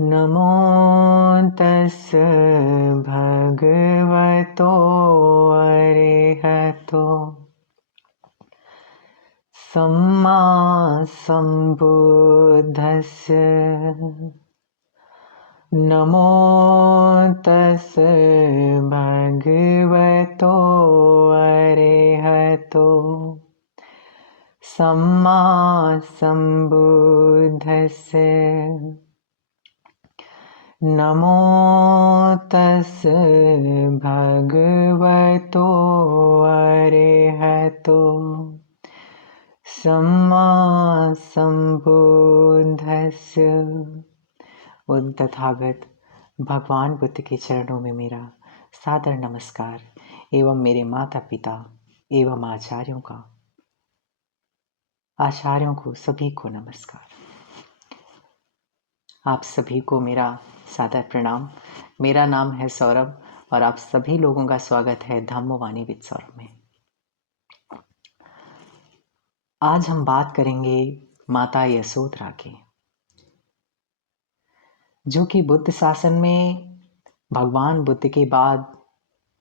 नमो तस् भगवतो अरहतो सम्मा सम्बुद्धस्य। नमो तस् भगवतो अरहतो सम्मा सम्बुद्धस्य। नमो तस् भगवतो अरहतो सम्मा सम्बुद्धस्य। उन तथागत भगवान बुद्ध के चरणों में मेरा सादर नमस्कार एवं मेरे माता पिता एवं आचार्यों को सभी को नमस्कार। आप सभी को मेरा सादर प्रणाम। मेरा नाम है सौरभ और आप सभी लोगों का स्वागत है धम्मवाणी विद सौरभ में। आज हम बात करेंगे माता यशोधरा की, जो कि बुद्ध शासन में भगवान बुद्ध के बाद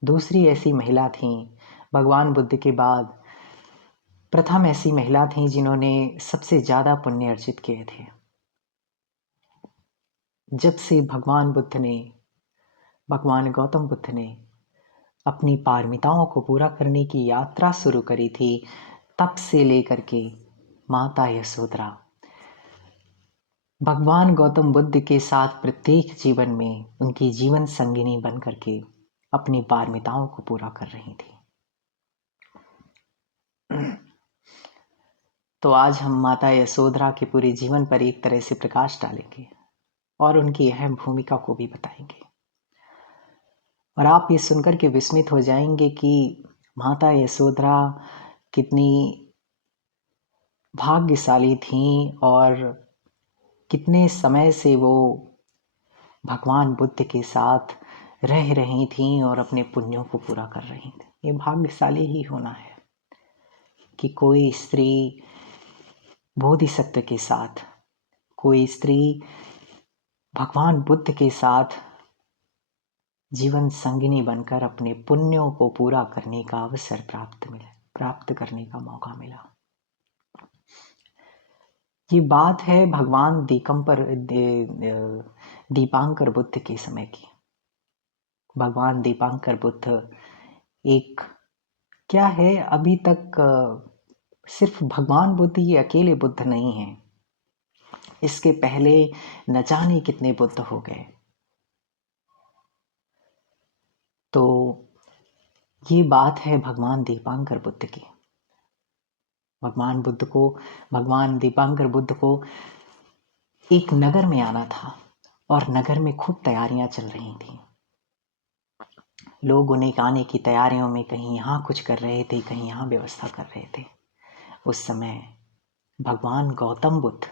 दूसरी ऐसी महिला थीं। भगवान बुद्ध के बाद प्रथम ऐसी महिला थीं जिन्होंने सबसे ज़्यादा पुण्य अर्जित किए थे। जब से भगवान गौतम बुद्ध ने अपनी पारमिताओं को पूरा करने की यात्रा शुरू करी थी, तब से लेकर के माता यशोधरा भगवान गौतम बुद्ध के साथ प्रत्येक जीवन में उनकी जीवन संगिनी बन करके अपनी पारमिताओं को पूरा कर रही थी। तो आज हम माता यशोधरा के पूरे जीवन पर एक तरह से प्रकाश डालेंगे और उनकी अहम भूमिका को भी बताएंगे। और आप ये सुनकर के विस्मित हो जाएंगे कि माता यशोधरा कितनी भाग्यशाली थीं और कितने समय से वो भगवान बुद्ध के साथ रह रही थीं और अपने पुण्यों को पूरा कर रही थीं। ये भाग्यशाली ही होना है कि कोई स्त्री बोधिसत्व के साथ, कोई स्त्री भगवान बुद्ध के साथ जीवन संगिनी बनकर अपने पुण्यों को पूरा करने का अवसर प्राप्त करने का मौका मिला। ये बात है भगवान दीपांकर बुद्ध के समय की। भगवान दीपांकर बुद्ध एक क्या है, अभी तक सिर्फ भगवान बुद्ध ये अकेले बुद्ध नहीं हैं। इसके पहले न जाने कितने बुद्ध हो गए। तो ये बात है भगवान दीपांकर बुद्ध की। भगवान दीपांकर बुद्ध को एक नगर में आना था और नगर में खूब तैयारियां चल रही थी। लोग उन्हें आने की तैयारियों में कहीं यहाँ कुछ कर रहे थे, कहीं यहाँ व्यवस्था कर रहे थे। उस समय भगवान गौतम बुद्ध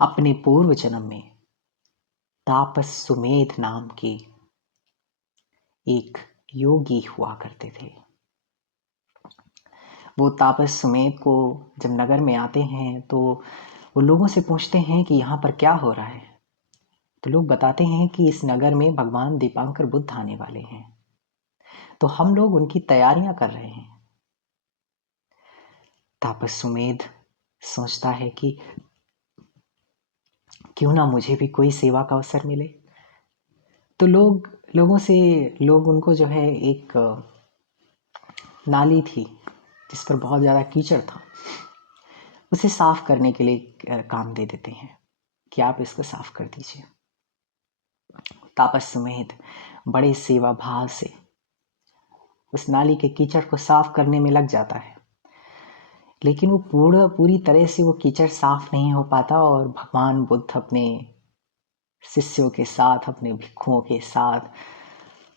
अपने पूर्व जन्म में तापस सुमेध नाम के एक योगी हुआ करते थे। वो तापस सुमेध को जब नगर में आते हैं तो वो लोगों से पूछते हैं कि यहाँ पर क्या हो रहा है। तो लोग बताते हैं कि इस नगर में भगवान दीपांकर बुद्ध आने वाले हैं, तो हम लोग उनकी तैयारियां कर रहे हैं। तापस सुमेध सोचता है कि क्यों ना मुझे भी कोई सेवा का अवसर मिले। तो लोग उनको जो है, एक नाली थी जिस पर बहुत ज़्यादा कीचड़ था, उसे साफ करने के लिए काम दे देते हैं कि आप इसको साफ कर दीजिए। तापस सुमेध बड़े सेवा भाव से उस नाली के कीचड़ को साफ करने में लग जाता है, लेकिन वो पूरी तरह से वो कीचड़ साफ नहीं हो पाता और भगवान बुद्ध अपने शिष्यों के साथ, अपने भिक्षुओं के साथ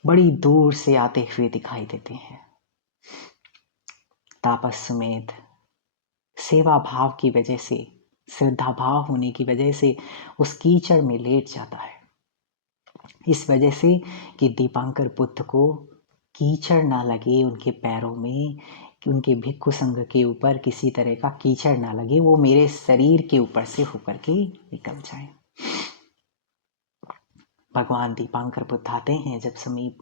बड़ी दूर से आते हुए दिखाई देते हैं। तापस सुमेध सेवा भाव की वजह से, श्रद्धा भाव होने की वजह से उस कीचड़ में लेट जाता है, इस वजह से कि दीपांकर बुद्ध को कीचड़ ना लगे उनके पैरों में, कि उनके भिक्षु संघ के ऊपर किसी तरह का कीचड़ ना लगे, वो मेरे शरीर के ऊपर से होकर के निकल जाए। भगवान दीपांकर बुद्ध आते हैं जब समीप,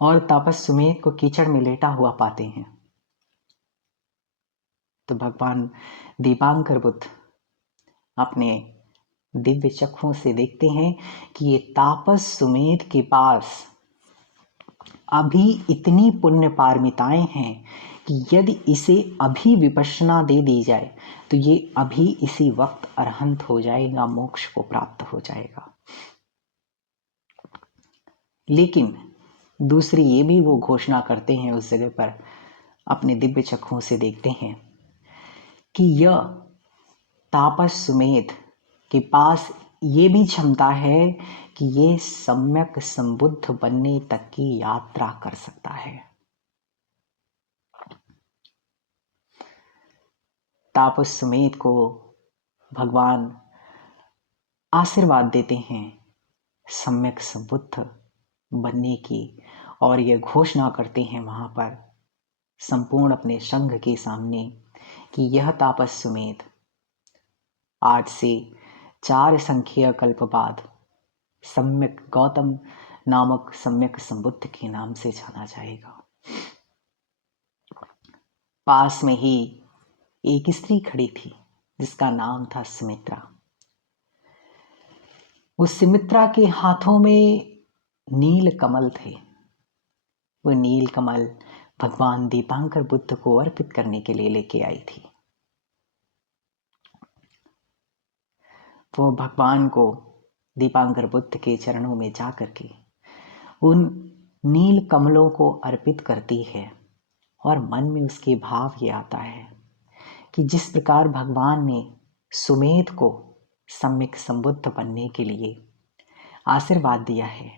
और तापस सुमेध को कीचड़ में लेटा हुआ पाते हैं, तो भगवान दीपांकर बुद्ध अपने दिव्य चक्षुओं से देखते हैं कि ये तापस सुमेध के पास अभी इतनी पुण्य पारमिताएं हैं कि यदि इसे अभी विपश्यना दे दी जाए तो ये अभी इसी वक्त अरहंत हो जाएगा, मोक्ष को प्राप्त हो जाएगा। लेकिन दूसरी ये भी वो घोषणा करते हैं उस जगह पर, अपने दिव्य चक्षुओं से देखते हैं कि यह तापस सुमेध के पास ये भी क्षमता है कि ये सम्यक संबुद्ध बनने तक की यात्रा कर सकता है। तापस सुमेध को भगवान आशीर्वाद देते हैं सम्यक संबुद्ध बनने की, और यह घोषणा करते हैं वहां पर संपूर्ण अपने संघ के सामने कि यह तापस सुमेध आज से 4 संख्य कल्प बाद सम्यक गौतम नामक सम्यक संबुद्ध के नाम से जाना जाएगा। पास में ही एक स्त्री खड़ी थी जिसका नाम था सुमित्रा। उस सुमित्रा के हाथों में नील कमल थे। वो नील कमल भगवान दीपांकर बुद्ध को अर्पित करने के लिए लेके आई थी। वो भगवान को दीपांकर बुद्ध के चरणों में जा करके उन नील कमलों को अर्पित करती है, और मन में उसके भाव ये आता है कि जिस प्रकार भगवान ने सुमेध को सम्यक संबुद्ध बनने के लिए आशीर्वाद दिया है,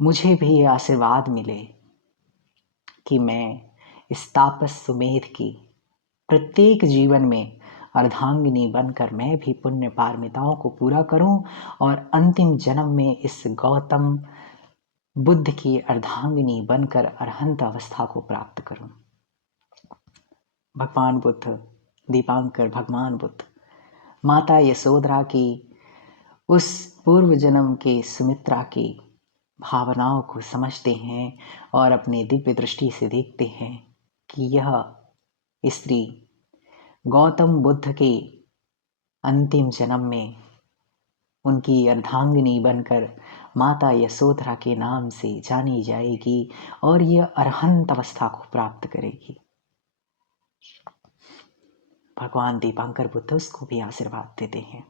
मुझे भी ये आशीर्वाद मिले कि मैं इस तापस सुमेध की प्रत्येक जीवन में अर्धांगिनी बनकर मैं भी पुण्य पारमिताओं को पूरा करूं, और अंतिम जन्म में इस गौतम बुद्ध की अर्धांगिनी बनकर अरहंत अवस्था को प्राप्त करूं। भगवान बुद्ध, दीपांकर भगवान बुद्ध माता यशोधरा की उस पूर्व जन्म के सुमित्रा की भावनाओं को समझते हैं और अपने दिव्य दृष्टि से देखते हैं कि यह स्त्री गौतम बुद्ध के अंतिम जन्म में उनकी अर्धांगिनी बनकर माता यशोधरा के नाम से जानी जाएगी और यह अरहंत अवस्था को प्राप्त करेगी। भगवान दीपांकर बुद्ध उसको भी आशीर्वाद देते हैं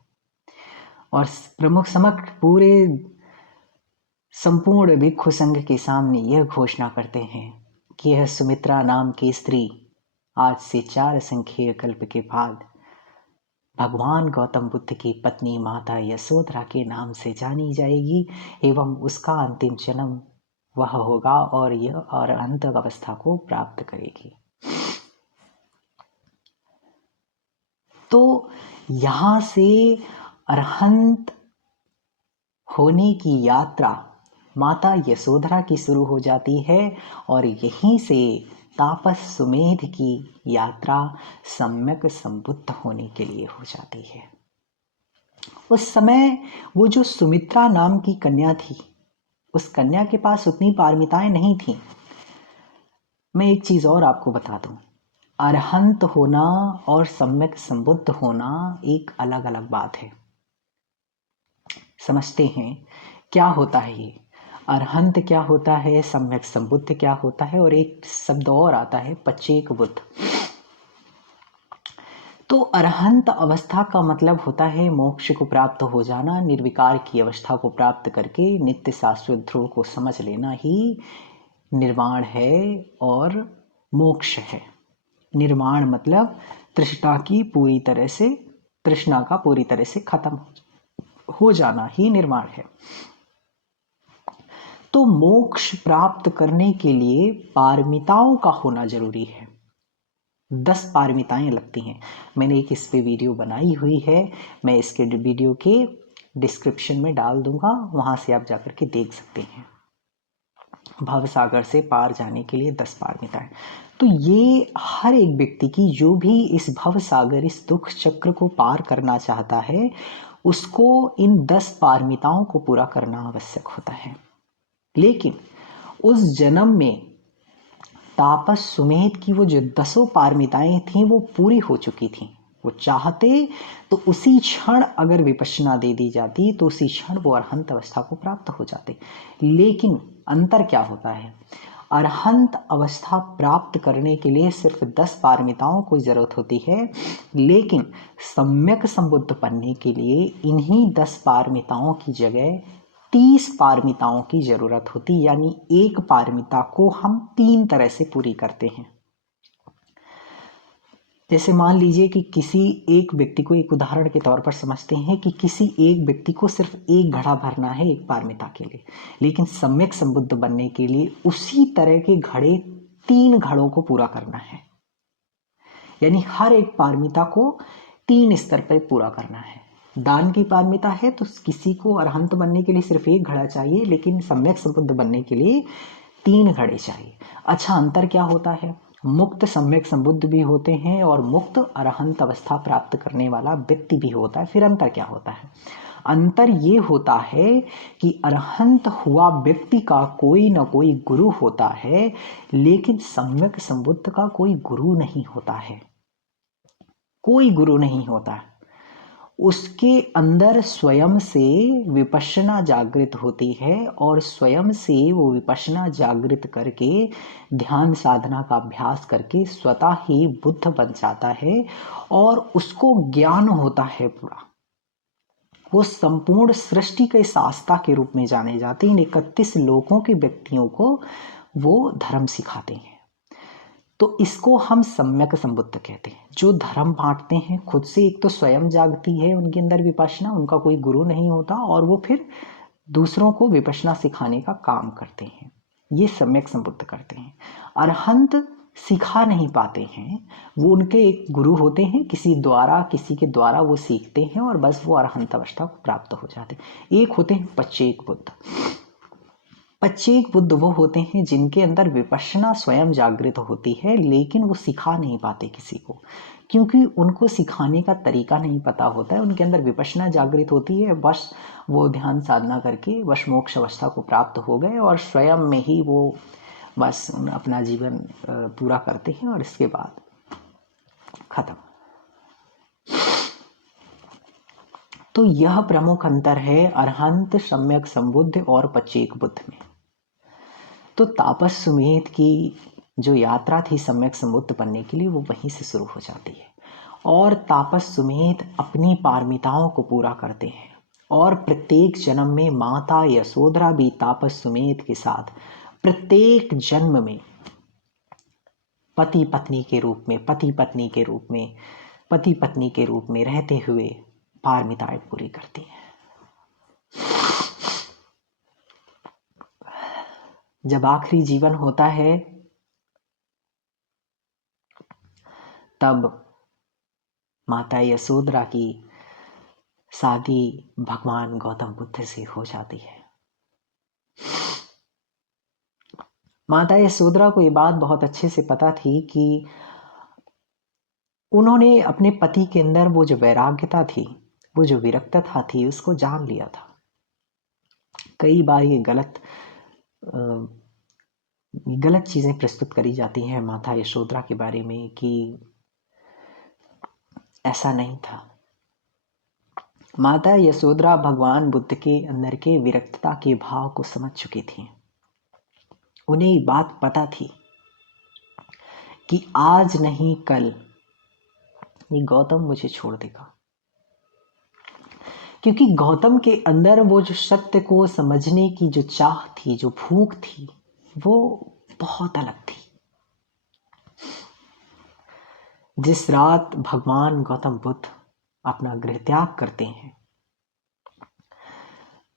और प्रमुख समक्ष पूरे संपूर्ण भिक्षु संघ के सामने यह घोषणा करते हैं कि यह सुमित्रा नाम की स्त्री आज से 4 संख्य कल्प के बाद भगवान गौतम बुद्ध की पत्नी माता यशोधरा के नाम से जानी जाएगी एवं उसका अंतिम जन्म वह होगा और यह अरहंत अवस्था को प्राप्त करेगी। तो यहां से अरहंत होने की यात्रा माता यशोधरा की शुरू हो जाती है और यहीं से तापस सुमेध की यात्रा सम्यक संबुद्ध होने के लिए हो जाती है। उस समय वो जो सुमित्रा नाम की कन्या थी, उस कन्या के पास उतनी पारमिताएं नहीं थी। मैं एक चीज और आपको बता दूं, अरहंत होना और सम्यक संबुद्ध होना एक अलग अलग बात है। समझते हैं क्या होता है ये, अरहंत क्या होता है, सम्यक संबुद्ध क्या होता है, और एक शब्द और आता है पच्चेक बुद्ध। तो अरहंत अवस्था का मतलब होता है मोक्ष को प्राप्त हो जाना, निर्विकार की अवस्था को प्राप्त करके नित्य शाश्वत ध्रुव को समझ लेना ही निर्वाण है और मोक्ष है। निर्वाण मतलब तृष्णा का पूरी तरह से खत्म हो जाना ही निर्वाण है। तो मोक्ष प्राप्त करने के लिए पारमिताओं का होना जरूरी है। 10 पारमिताएं लगती हैं। मैंने एक इस पे वीडियो बनाई हुई है, मैं इसके वीडियो के डिस्क्रिप्शन में डाल दूंगा, वहां से आप जाकर के देख सकते हैं। भव सागर से पार जाने के लिए 10 पारमिताएं। तो ये हर एक व्यक्ति की, जो भी इस भव सागर, इस दुख चक्र को पार करना चाहता है, उसको इन 10 पारमिताओं को पूरा करना आवश्यक होता है। लेकिन उस जन्म में तापस सुमेध की वो जो 10 पारमिताएं थीं वो पूरी हो चुकी थीं। वो चाहते तो उसी क्षण अगर विपश्यना दे दी जाती तो उसी क्षण वो अरहंत अवस्था को प्राप्त हो जाते। लेकिन अंतर क्या होता है, अरहंत अवस्था प्राप्त करने के लिए सिर्फ 10 पारमिताओं की जरूरत होती है, लेकिन सम्यक संबुद्ध बनने के लिए इन्हीं 10 पारमिताओं की जगह 30 पारमिताओं की जरूरत होती। यानी एक पारमिता को हम 3 तरह से पूरी करते हैं। जैसे मान लीजिए कि किसी एक व्यक्ति को, एक उदाहरण के तौर पर समझते हैं कि किसी एक व्यक्ति को सिर्फ एक घड़ा भरना है एक पारमिता के लिए, लेकिन सम्यक संबुद्ध बनने के लिए उसी तरह के घड़े 3 घड़ों को पूरा करना है। यानी हर एक पारमिता को 3 स्तर पर पूरा करना है। दान की पारमिता है तो किसी को अरहंत बनने के लिए सिर्फ एक घड़ा चाहिए, लेकिन सम्यक संबुद्ध बनने के लिए 3 घड़े चाहिए। अच्छा, अंतर क्या होता है? मुक्त सम्यक संबुद्ध भी होते हैं और मुक्त अरहंत अवस्था प्राप्त करने वाला व्यक्ति भी होता है। फिर अंतर क्या होता है? अंतर ये होता है कि अरहंत हुआ व्यक्ति का कोई ना कोई गुरु होता है, लेकिन सम्यक संबुद्ध का कोई गुरु नहीं होता है। कोई गुरु नहीं होता है। उसके अंदर स्वयं से विपश्यना जागृत होती है और स्वयं से वो विपश्यना जागृत करके ध्यान साधना का अभ्यास करके स्वतः ही बुद्ध बन जाता है और उसको ज्ञान होता है पूरा। वो संपूर्ण सृष्टि के शास्त्रा के रूप में जाने जाते हैं। 31 लोकों के व्यक्तियों को वो धर्म सिखाते हैं। तो इसको हम सम्यक संबुद्ध कहते हैं, जो धर्म बांटते हैं खुद से। एक तो स्वयं जागती है उनके अंदर विपश्यना, उनका कोई गुरु नहीं होता, और वो फिर दूसरों को विपश्यना सिखाने का काम करते हैं। ये सम्यक संबुद्ध करते हैं। अरहंत सिखा नहीं पाते हैं, वो उनके एक गुरु होते हैं, किसी के द्वारा वो सीखते हैं और बस वो अरहंत अवस्था को प्राप्त हो जाते हैं। एक होते हैं पच्चेक बुद्ध। पच्चेक बुद्ध वो होते हैं जिनके अंदर विपश्यना स्वयं जागृत होती है, लेकिन वो सिखा नहीं पाते किसी को, क्योंकि उनको सिखाने का तरीका नहीं पता होता है। उनके अंदर विपश्यना जागृत होती है, बस वो ध्यान साधना करके बस मोक्ष अवस्था को प्राप्त हो गए और स्वयं में ही वो बस अपना जीवन पूरा करते हैं और इसके बाद खत्म। तो यह प्रमुख अंतर है अरहंत, सम्यक संबुद्ध और पच्चेक बुद्ध में। तो तापस सुमेध की जो यात्रा थी सम्यक संबुद्ध बनने के लिए, वो वहीं से शुरू हो जाती है। और तापस सुमेध अपनी पारमिताओं को पूरा करते हैं और प्रत्येक जन्म में माता यशोधरा भी तापस सुमेध के साथ प्रत्येक जन्म में पति पत्नी के रूप में, पति पत्नी के रूप में रहते हुए पारमिताएं पूरी करती हैं। जब आखिरी जीवन होता है तब माता यशोधरा की शादी भगवान गौतम बुद्ध से हो जाती है। माता यशोधरा को ये बात बहुत अच्छे से पता थी कि उन्होंने अपने पति के अंदर वो जो वैराग्यता थी, वो जो विरक्तता थी, उसको जान लिया था। कई बार ये गलत चीजें प्रस्तुत करी जाती हैं माता यशोधरा के बारे में कि ऐसा नहीं था। माता यशोधरा भगवान बुद्ध के अंदर के विरक्तता के भाव को समझ चुकी थी। उन्हें ये बात पता थी कि आज नहीं कल ये गौतम मुझे छोड़ देगा, क्योंकि गौतम के अंदर वो जो सत्य को समझने की जो चाह थी, जो भूख थी, वो बहुत अलग थी। जिस रात भगवान गौतम बुद्ध अपना गृह त्याग करते हैं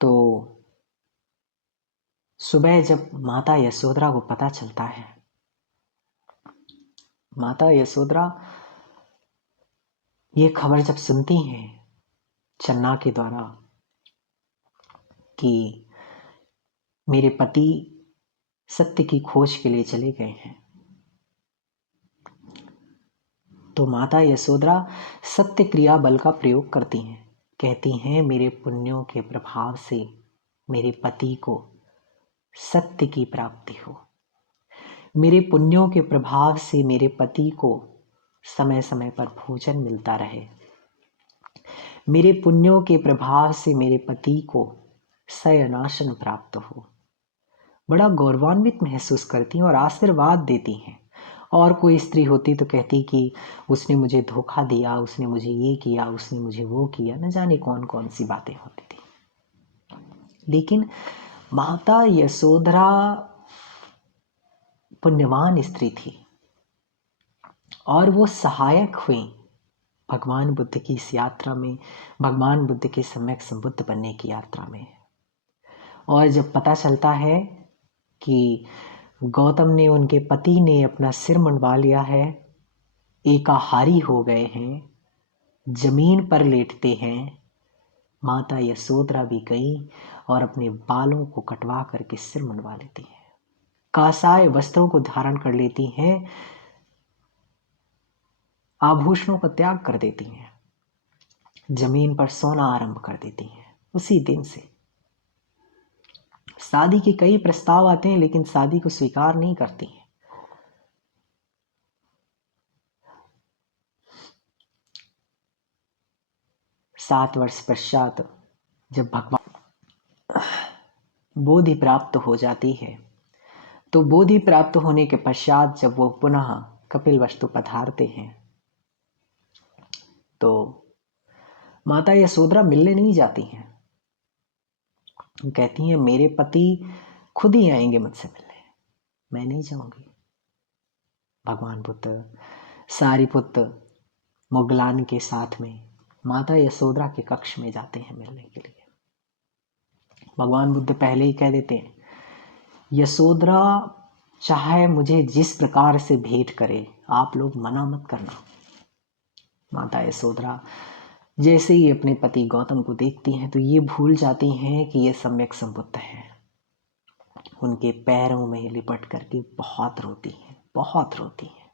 तो सुबह जब माता यशोधरा को पता चलता है, माता यशोधरा ये खबर जब सुनती हैं चन्ना के द्वारा कि मेरे पति सत्य की खोज के लिए चले गए हैं, तो माता यशोधरा सत्य क्रिया बल का प्रयोग करती हैं कहती हैं मेरे पुण्यों के प्रभाव से मेरे पति को सत्य की प्राप्ति हो, मेरे पुण्यों के प्रभाव से मेरे पति को समय समय पर भोजन मिलता रहे, मेरे पुण्यों के प्रभाव से मेरे पति को शयनासन प्राप्त हो। बड़ा गौरवान्वित महसूस करती हैं और आशीर्वाद देती हैं। और कोई स्त्री होती तो कहती कि उसने मुझे धोखा दिया, उसने मुझे ये किया, उसने मुझे वो किया, न जाने कौन कौन सी बातें होती थी। लेकिन माता यशोधरा पुण्यवान स्त्री थी और वो सहायक हुई भगवान बुद्ध की इस यात्रा में, भगवान बुद्ध के सम्यक संबुद्ध बनने की यात्रा में। और जब पता चलता है कि गौतम ने, उनके पति ने अपना सिर मुंडवा लिया है, एकाहारी हो गए हैं, जमीन पर लेटते हैं, माता यशोधरा भी गई और अपने बालों को कटवा करके सिर मुंडवा लेती हैं, कासाय वस्त्रों को धारण कर लेती हैं, आभूषणों का त्याग कर देती हैं, जमीन पर सोना आरंभ कर देती हैं। उसी दिन से शादी के कई प्रस्ताव आते हैं लेकिन शादी को स्वीकार नहीं करती हैं। सात वर्ष पश्चात जब भगवान बोधि प्राप्त हो जाती है, तो बोधि प्राप्त होने के पश्चात जब वो पुनः कपिलवस्तु पधारते हैं तो माता यशोधरा मिलने नहीं जाती हैं। कहती हैं मेरे पति खुद ही आएंगे मुझसे मिलने, मैं नहीं जाऊंगी। भगवान बुद्ध सारिपुत्र मुगलान के साथ में माता यशोधरा के कक्ष में जाते हैं मिलने के लिए। भगवान बुद्ध पहले ही कह देते हैं यशोधरा चाहे मुझे जिस प्रकार से भेंट करे, आप लोग मना मत करना। माता यशोधरा जैसे ही अपने पति गौतम को देखती हैं तो ये भूल जाती हैं कि ये सम्यक संबुद्ध हैं। उनके पैरों में लिपट करके बहुत रोती हैं, बहुत रोती हैं।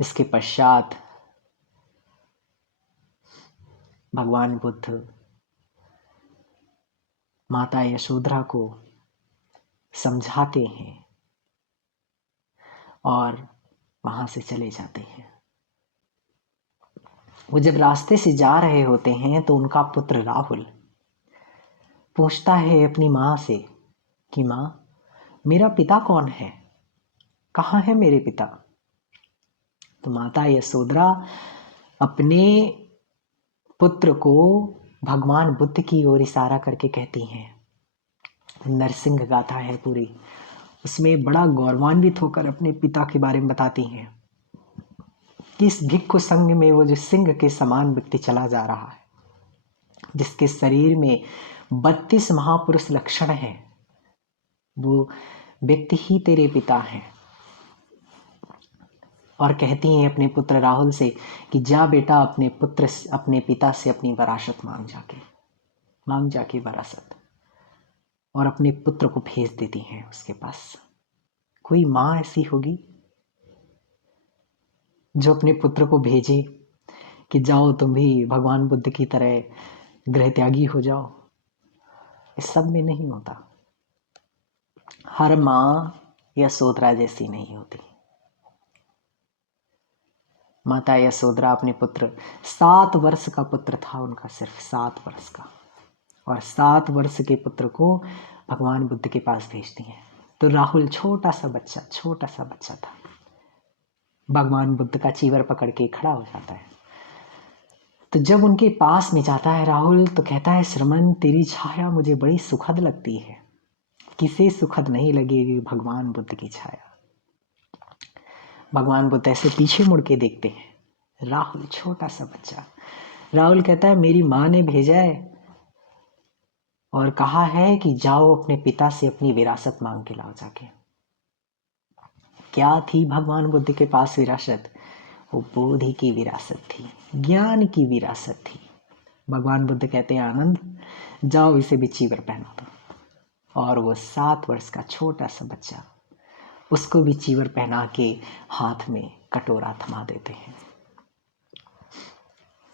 इसके पश्चात भगवान बुद्ध माता यशोधरा को समझाते हैं और वहां से चले जाते हैं। वो जब रास्ते से जा रहे होते हैं तो उनका पुत्र राहुल पूछता है अपनी माँ से कि माँ, मेरा पिता कौन है, कहाँ है मेरे पिता? तो माता यशोधरा अपने पुत्र को भगवान बुद्ध की ओर इशारा करके कहती हैं, नरसिंह गाथा है पूरी, उसमें बड़ा गौरवान्वित होकर अपने पिता के बारे में बताती हैं कि इस भिक्खु संघ में वो जो सिंह के समान व्यक्ति चला जा रहा है, जिसके शरीर में 32 महापुरुष लक्षण हैं, वो व्यक्ति ही तेरे पिता हैं। और कहती हैं अपने पुत्र राहुल से कि जा बेटा अपने पिता से अपनी विरासत मांग जाके विरासत। और अपने पुत्र को भेज देती हैं उसके पास। कोई माँ ऐसी होगी जो अपने पुत्र को भेजे कि जाओ तुम भी भगवान बुद्ध की तरह गृह त्यागी हो जाओ? इस सब में नहीं होता। हर माँ यशोधरा जैसी नहीं होती। माता यशोधरा अपने पुत्र, 7 वर्ष का पुत्र था उनका, सिर्फ 7 वर्ष का, और 7 वर्ष के पुत्र को भगवान बुद्ध के पास भेजती हैं। तो राहुल छोटा सा बच्चा था। भगवान बुद्ध का चीवर पकड़ के खड़ा हो जाता है। तो जब उनके पास में जाता है राहुल तो कहता है, श्रमण तेरी छाया मुझे बड़ी सुखद लगती है। किसे सुखद नहीं लगेगी भगवान बुद्ध की छाया। भगवान बुद्ध ऐसे पीछे मुड़ के देखते हैं, राहुल छोटा सा बच्चा। राहुल कहता है, मेरी माँ ने भेजा है और कहा है कि जाओ अपने पिता से अपनी विरासत मांग के लाओ जाके। क्या थी भगवान बुद्ध के पास विरासत? वो बोधि की विरासत थी, ज्ञान की विरासत थी। भगवान बुद्ध कहते हैं, आनंद जाओ इसे भी चीवर पहना दो। और वो 7 वर्ष का छोटा सा बच्चा, उसको भी चीवर पहना के हाथ में कटोरा थमा देते हैं।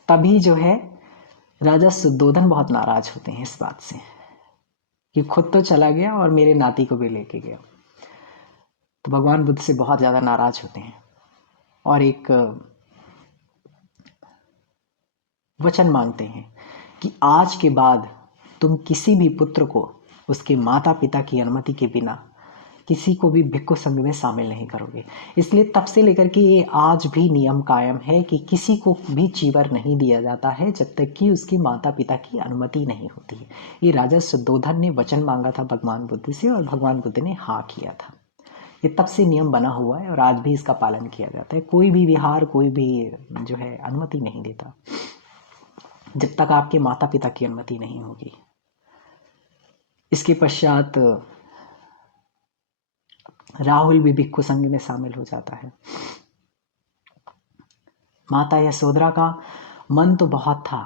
तभी जो है राजा शुद्धोधन बहुत नाराज होते हैं इस बात से कि खुद तो चला गया और मेरे नाती को भी लेके गया। तो भगवान बुद्ध से बहुत ज़्यादा नाराज होते हैं और एक वचन मांगते हैं कि आज के बाद तुम किसी भी पुत्र को उसके माता पिता की अनुमति के बिना किसी को भी भिक्षु संघ में शामिल नहीं करोगे। इसलिए तब से लेकर के ये आज भी नियम कायम है कि किसी को भी चीवर नहीं दिया जाता है जब तक कि उसके माता पिता की अनुमति नहीं होती है। ये राजा शुद्धोधन ने वचन मांगा था भगवान बुद्ध से और भगवान बुद्ध ने हाँ किया था। ये तब से नियम बना हुआ है और आज भी इसका पालन किया जाता है। कोई भी विहार, कोई भी जो है अनुमति नहीं देता जब तक आपके माता पिता की अनुमति नहीं होगी। इसके पश्चात राहुल भी भिक्षु संघ में शामिल हो जाता है। माता यशोधरा का मन तो बहुत था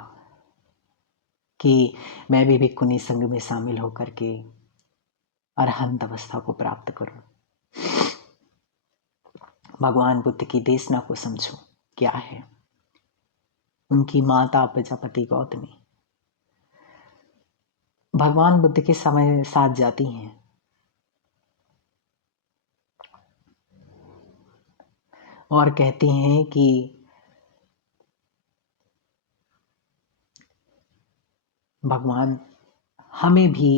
कि मैं भी भिक्षुनी संघ में शामिल होकर के अरहंत अवस्था को प्राप्त करूं। भगवान बुद्ध की देशना को समझो क्या है। उनकी माता प्रजापति गौतमी भगवान बुद्ध के समय साथ जाती हैं और कहती हैं कि भगवान हमें भी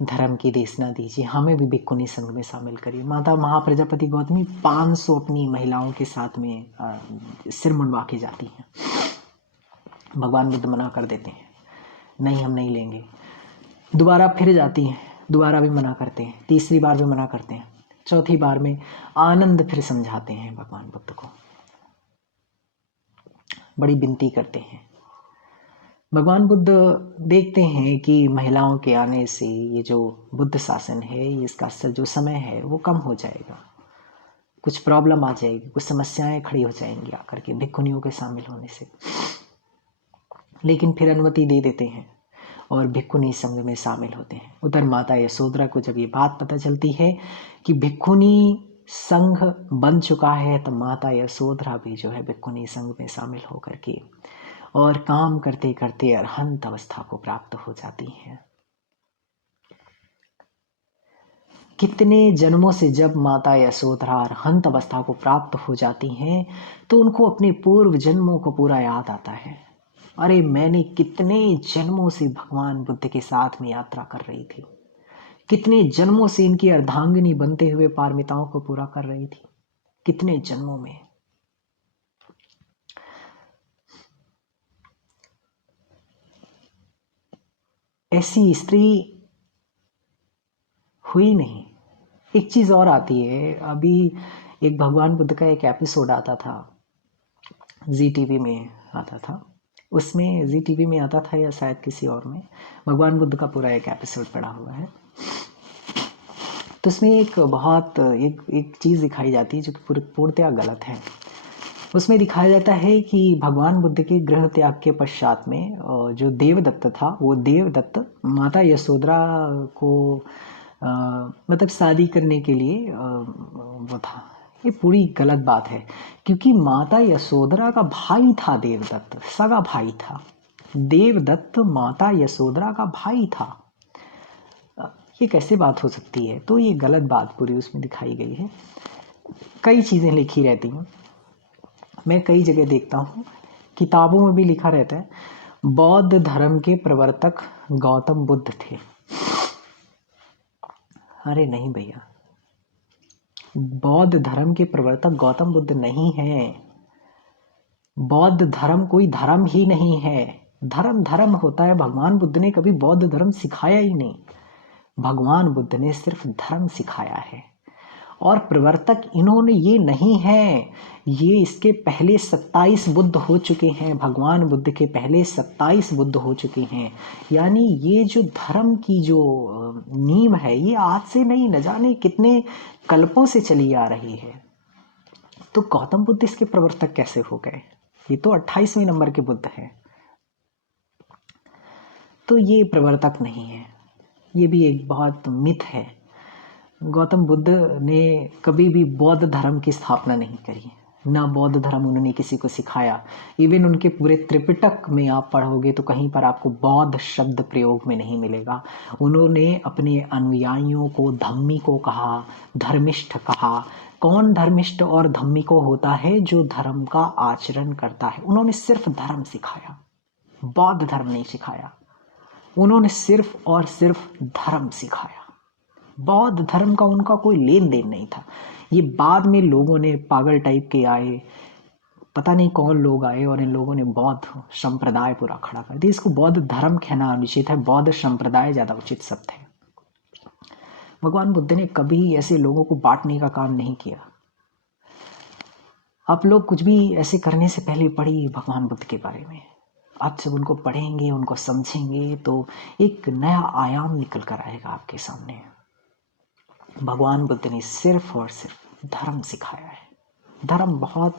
धर्म की देशना दीजिए, हमें भी भिक्षुनी संघ में शामिल करिए। माता महाप्रजापति गौतमी 500 अपनी महिलाओं के साथ में सिर मुंडवा के जाती हैं। भगवान बुद्ध मना कर देते हैं, नहीं हम नहीं लेंगे। दोबारा फिर जाती हैं, दोबारा भी मना करते हैं, तीसरी बार भी मना करते हैं, चौथी बार में आनंद फिर समझाते हैं भगवान बुद्ध को, बड़ी विनती करते हैं। भगवान बुद्ध देखते हैं कि महिलाओं के आने से ये जो बुद्ध शासन है, इसका जो समय है वो कम हो जाएगा, कुछ प्रॉब्लम आ जाएगी, कुछ समस्याएं खड़ी हो जाएंगी आकर के भिक्षुनियों के शामिल होने से। लेकिन फिर अनुमति दे देते हैं और भिक्षुनी संघ में शामिल होते हैं। उधर माता यशोधरा को जब ये बात पता चलती है कि भिक्षुनी संघ बन चुका है, तो माता यशोधरा भी जो है भिक्षुनी संघ में शामिल होकर के और काम करते करते अरहंत अवस्था को प्राप्त हो जाती हैं। कितने जन्मों से जब माता यशोधरा अरहंत अवस्था को प्राप्त हो जाती हैं तो उनको अपने पूर्व जन्मों को पूरा याद आता है। अरे मैंने कितने जन्मों से भगवान बुद्ध के साथ में यात्रा कर रही थी, कितने जन्मों से इनकी अर्धांगिनी बनते हुए पारमिताओं को पूरा कर रही थी, कितने जन्मों में। ऐसी स्त्री हुई नहीं। एक चीज और आती है, अभी एक भगवान बुद्ध का एक एपिसोड आता था, जी टीवी में आता था, उसमें जी टीवी में आता था या शायद किसी और में, भगवान बुद्ध का पूरा एक एपिसोड पड़ा हुआ है। तो उसमें एक चीज़ दिखाई जाती है जो कि पूर्णतया गलत है। उसमें दिखाया जाता है कि भगवान बुद्ध के गृह त्याग के पश्चात में जो देवदत्त था, वो देवदत्त माता यशोधरा को मतलब शादी करने के लिए वो था। ये पूरी गलत बात है, क्योंकि माता यशोधरा का भाई था देवदत्त, सगा भाई था। देवदत्त माता यशोधरा का भाई था। ये कैसे बात हो सकती है? तो ये गलत बात पूरी उसमें दिखाई गई है। कई चीज़ें लिखी रहती हैं, मैं कई जगह देखता हूँ, किताबों में भी लिखा रहता है बौद्ध धर्म के प्रवर्तक गौतम बुद्ध थे। अरे नहीं भैया, बौद्ध धर्म के प्रवर्तक गौतम बुद्ध नहीं है। बौद्ध धर्म कोई धर्म ही नहीं है। धर्म धर्म होता है, भगवान बुद्ध ने कभी बौद्ध धर्म सिखाया ही नहीं। भगवान बुद्ध ने सिर्फ धर्म सिखाया है और प्रवर्तक इन्होंने ये नहीं है। ये इसके पहले 27 बुद्ध हो चुके हैं, भगवान बुद्ध के पहले 27 बुद्ध हो चुके हैं। यानी ये जो धर्म की जो नींव है, ये आज से नहीं, न जाने कितने कल्पों से चली आ रही है। तो गौतम बुद्ध इसके प्रवर्तक कैसे हो गए? ये तो 28वें नंबर के बुद्ध हैं। तो ये प्रवर्तक नहीं है, ये भी एक बहुत मिथ है। गौतम बुद्ध ने कभी भी बौद्ध धर्म की स्थापना नहीं करी, ना बौद्ध धर्म उन्होंने किसी को सिखाया। इवन उनके पूरे त्रिपिटक में आप पढ़ोगे तो कहीं पर आपको बौद्ध शब्द प्रयोग में नहीं मिलेगा। उन्होंने अपने अनुयायियों को धम्मिको कहा, धर्मिष्ठ कहा। कौन धर्मिष्ठ और धम्मिको होता है? जो धर्म का आचरण करता है। उन्होंने सिर्फ धर्म सिखाया, बौद्ध धर्म नहीं सिखाया। उन्होंने सिर्फ और सिर्फ धर्म सिखाया। बौद्ध धर्म का उनका कोई लेन देन नहीं था। ये बाद में लोगों ने, पागल टाइप के आए, पता नहीं कौन लोग आए और इन लोगों ने बौद्ध संप्रदाय पूरा खड़ा कर दिया। इसको बौद्ध धर्म कहना अनुचित है, बौद्ध संप्रदाय ज्यादा उचित शब्द है। भगवान बुद्ध ने कभी ऐसे लोगों को बांटने का काम नहीं किया। आप लोग कुछ भी ऐसे करने से पहले पढ़िए भगवान बुद्ध के बारे में। आप जब उनको पढ़ेंगे, उनको समझेंगे तो एक नया आयाम निकल कर आएगा आपके सामने। भगवान बुद्ध ने सिर्फ और सिर्फ धर्म सिखाया है। धर्म बहुत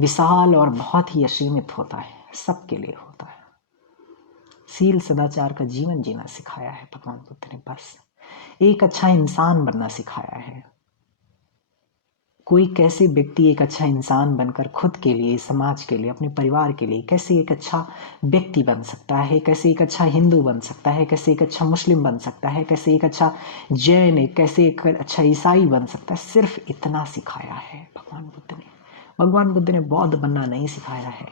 विशाल और बहुत ही असीमित होता है, सबके लिए होता है। शील सदाचार का जीवन जीना सिखाया है भगवान बुद्ध ने। बस एक अच्छा इंसान बनना सिखाया है। कोई कैसे व्यक्ति एक अच्छा इंसान बनकर खुद के लिए, समाज के लिए, अपने परिवार के लिए कैसे एक अच्छा व्यक्ति बन सकता है, कैसे एक अच्छा हिंदू बन सकता है, कैसे एक अच्छा मुस्लिम बन सकता है, कैसे एक अच्छा जैन, कैसे एक अच्छा ईसाई बन सकता है, सिर्फ इतना सिखाया है भगवान बुद्ध ने। भगवान बुद्ध ने बौद्ध बनना नहीं सिखाया है।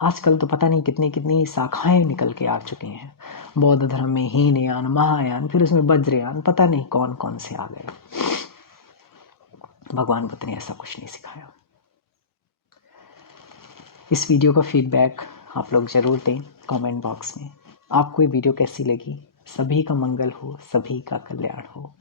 आजकल तो पता नहीं कितनी कितनी शाखाएं निकल के आ चुकी हैं बौद्ध धर्म में। हीनयान, महायान, फिर उसमें वज्रयान, पता नहीं कौन कौन से आ गए। भगवान बुद्ध ने ऐसा कुछ नहीं सिखाया। इस वीडियो का फीडबैक आप लोग जरूर दें कमेंट बॉक्स में। आपको ये वीडियो कैसी लगी? सभी का मंगल हो, सभी का कल्याण हो।